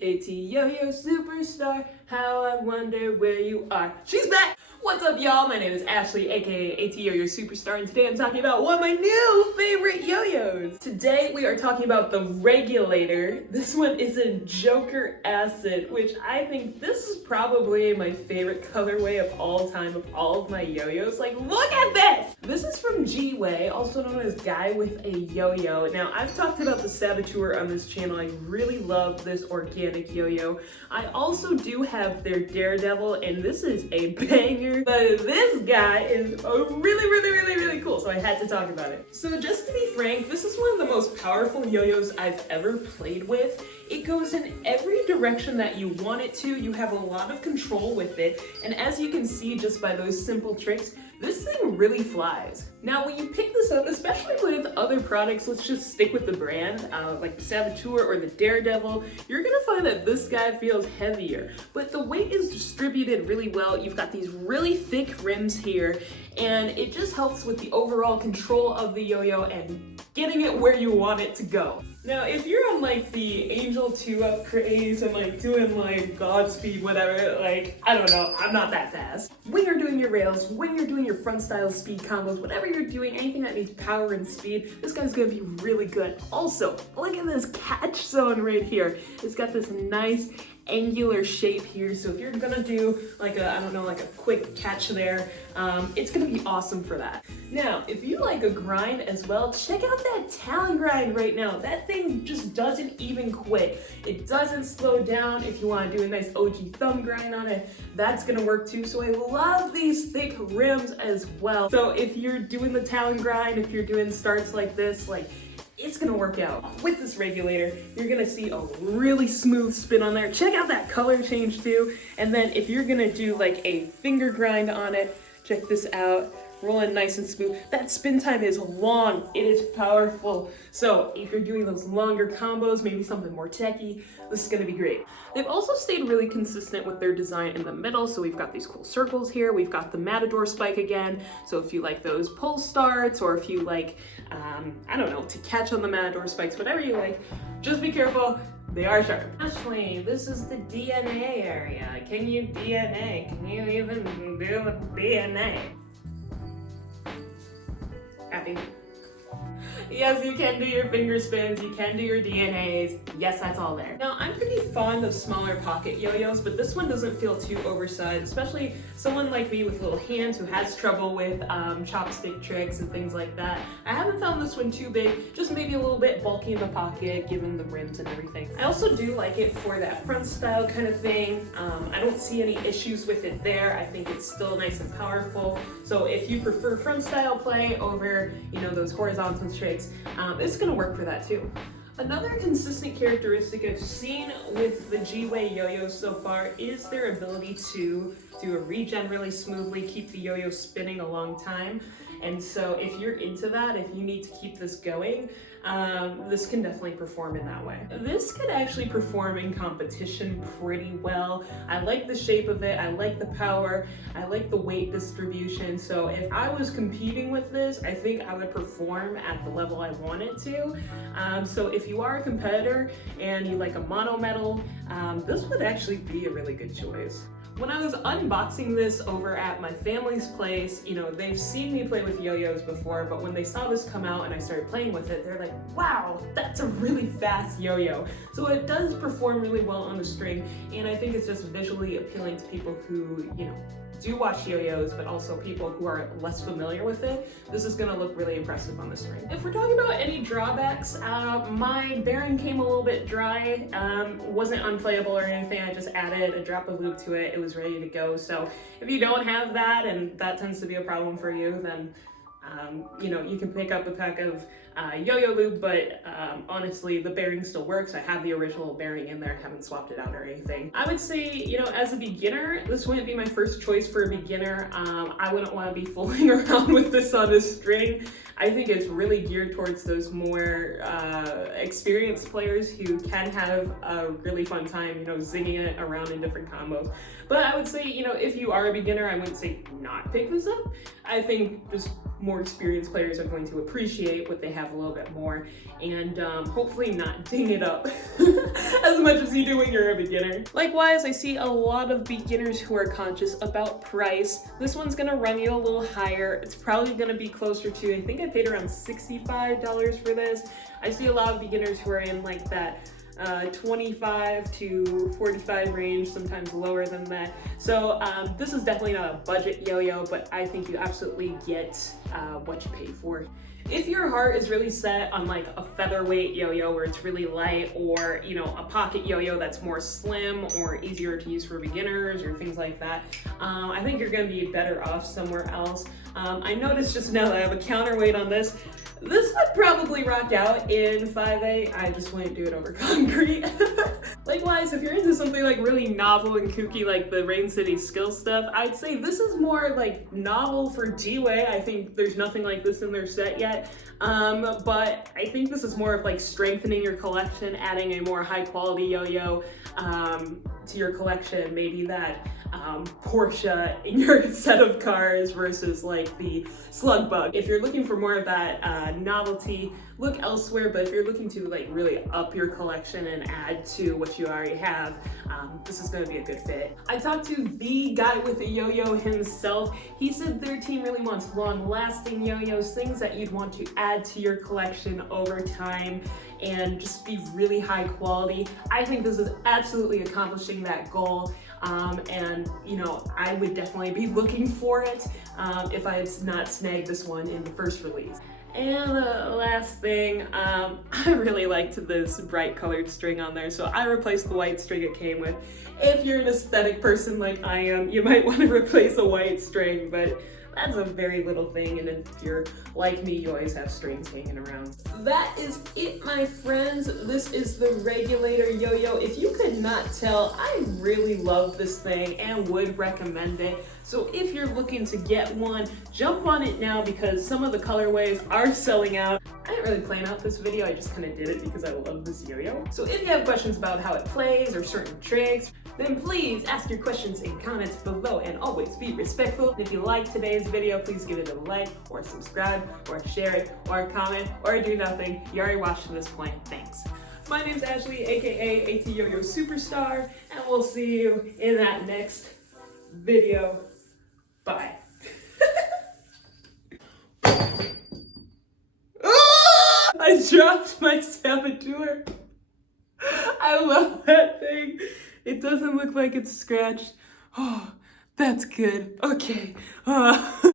Atyoyo superstar, how I wonder where you are. She's back! What's up, y'all? My name is Ashley, aka atyoyo superstar, and today I'm talking about one of my new favorite yo-yos. Today we are talking about the Regulator. This one is in Joker Acid, which I think this is probably my favorite colorway of all time of all of my yo-yos. Like, look at this! This is from GWAY, also known as Guy with a Yo-Yo. Now, I've talked about the Saboteur on this channel. I really love this organic yo-yo. I also do have their Daredevil, and this is a banger. But this guy is really cool, so I had to talk about it. So just to be frank, this is one of the most powerful yo-yos I've ever played with. It goes in every direction that you want it to. You have a lot of control with it, and as you can see just by those simple tricks, this thing really flies. Now, when you pick this up, especially with other products, let's just stick with the brand, like the Saboteur or the Daredevil, you're gonna find that this guy feels heavier, but the weight is distributed really well. You've got these really thick rims here, and it just helps with the overall control of the yo-yo and getting it where you want it to go. Now, if you're on like the Angel 2-up craze and like doing like Godspeed, whatever, like, I don't know, I'm not that fast. When you're doing your rails, when you're doing your front style speed combos, whatever you're doing, anything that needs power and speed, this guy's gonna be really good. Also, look at this catch zone right here. It's got this nice angular shape here, so if you're gonna do like a, I don't know, like a quick catch there, it's gonna be awesome for that. Now, if you like a grind as well, check out that talon grind right now. That thing just doesn't even quit. It doesn't slow down. If you want to do a nice OG thumb grind on it, that's gonna work too. So I love these thick rims as well. So if you're doing the talon grind, if you're doing starts like this, like, it's gonna work out. With this regulator, you're gonna see a really smooth spin on there. Check out that color change too. And then if you're gonna do like a finger grind on it, check this out. Rolling nice and smooth. That spin time is long, it is powerful. So if you're doing those longer combos, maybe something more techy, this is gonna be great. They've also stayed really consistent with their design in the middle. So we've got these cool circles here. We've got the Matador spike again. So if you like those pull starts, or if you like, I don't know, to catch on the Matador spikes, whatever you like, just be careful. They are sharp. Ashley, this is the DNA area. Can you DNA? Can you even do the DNA? Happy? Yes, you can do your finger spins, you can do your DNAs. Yes, that's all there. Now, I'm pretty fond of smaller pocket yo-yos, but this one doesn't feel too oversized, especially someone like me with little hands who has trouble with chopstick tricks and things like that. I haven't found this one too big, just maybe a little bit bulky in the pocket, given the rims and everything. I also do like it for that front style kind of thing. I don't see any issues with it there. I think it's still nice and powerful. So if you prefer front style play over, you know, those horizontal tricks, it's gonna work for that too. Another consistent characteristic I've seen with the GWAY yo-yos so far is their ability to do a regen really smoothly, keep the yo-yo spinning a long time. And so if you're into that, if you need to keep this going, this can definitely perform in that way. This could actually perform in competition pretty well. I like the shape of it, I like the power, I like the weight distribution. So if I was competing with this, I think I would perform at the level I want it to. So if you are a competitor and you like a mono metal, this would actually be a really good choice. When I was unboxing this over at my family's place, you know, they've seen me play with yo-yos before, but when they saw this come out and I started playing with it, they're like, wow, that's a really fast yo-yo. So it does perform really well on the string, and I think it's just visually appealing to people who, you know, do watch yo-yos, but also people who are less familiar with it. This is gonna look really impressive on the string. If we're talking about any drawbacks, my bearing came a little bit dry. Wasn't unplayable or anything. I just added a drop of lube to it. It was ready to go. So if you don't have that, and that tends to be a problem for you, then you know, you can pick up a pack of yo-yo lube, but honestly, the bearing still works. I have the original bearing in there, haven't swapped it out or anything. I would say, you know, as a beginner, this wouldn't be my first choice for a beginner. I wouldn't want to be fooling around with this on a string. I think it's really geared towards those more experienced players who can have a really fun time, you know, zinging it around in different combos. But I would say, you know, if you are a beginner, I wouldn't say not pick this up. I think just more experienced players are going to appreciate what they have a little bit more, and hopefully not ding it up as much as you do when you're a beginner. Likewise, I see a lot of beginners who are conscious about price. This one's gonna run you a little higher. It's probably gonna be closer to, I think I paid around $65 for this. I see a lot of beginners who are in like that 25 to 45 range, sometimes lower than that. So this is definitely not a budget yo-yo, but I think you absolutely get what you pay for. If your heart is really set on like a featherweight yo-yo where it's really light, or you know, a pocket yo-yo that's more slim or easier to use for beginners or things like that, I think you're gonna be better off somewhere else. I noticed just now that I have a counterweight on this. This would probably rock out in 5A. I just wouldn't do it over concrete. Likewise, if you're into something like really novel and kooky like the Rain City skill stuff, I'd say this is more like novel for GWAY. I think there's nothing like this in their set yet. But I think this is more of like strengthening your collection, adding a more high quality yo-yo to your collection, maybe that Porsche in your set of cars versus like the Slug Bug. If you're looking for more of that novelty, look elsewhere, but if you're looking to like really up your collection and add to what you already have, this is going to be a good fit. I talked to the guy with the yo-yo himself. He said their team really wants long-lasting yo-yos, things that you'd want to add to your collection over time and just be really high quality. I think this is absolutely accomplishing that goal. And you know, I would definitely be looking for it if I had not snagged this one in the first release. And the last thing, I really liked this bright colored string on there, so I replaced the white string it came with. If you're an aesthetic person like I am, you might want to replace a white string, but that's a very little thing, and if you're like me, you always have strings hanging around. That is it, my friends. This is the Regulator Yo-Yo. If you could not tell, I really love this thing and would recommend it. So if you're looking to get one, jump on it now because some of the colorways are selling out. I didn't really plan out this video, I just kind of did it because I love this yo-yo. So if you have questions about how it plays or certain tricks, then please ask your questions in comments below, and always be respectful. If you liked today's video, please give it a like or subscribe or share it or comment or do nothing. You already watched to this point, thanks. My name's Ashley, aka atyoyo Superstar, and we'll see you in that next video. Bye. I dropped my saboteur. I love that thing. It doesn't look like it's scratched. Oh, that's good. Okay.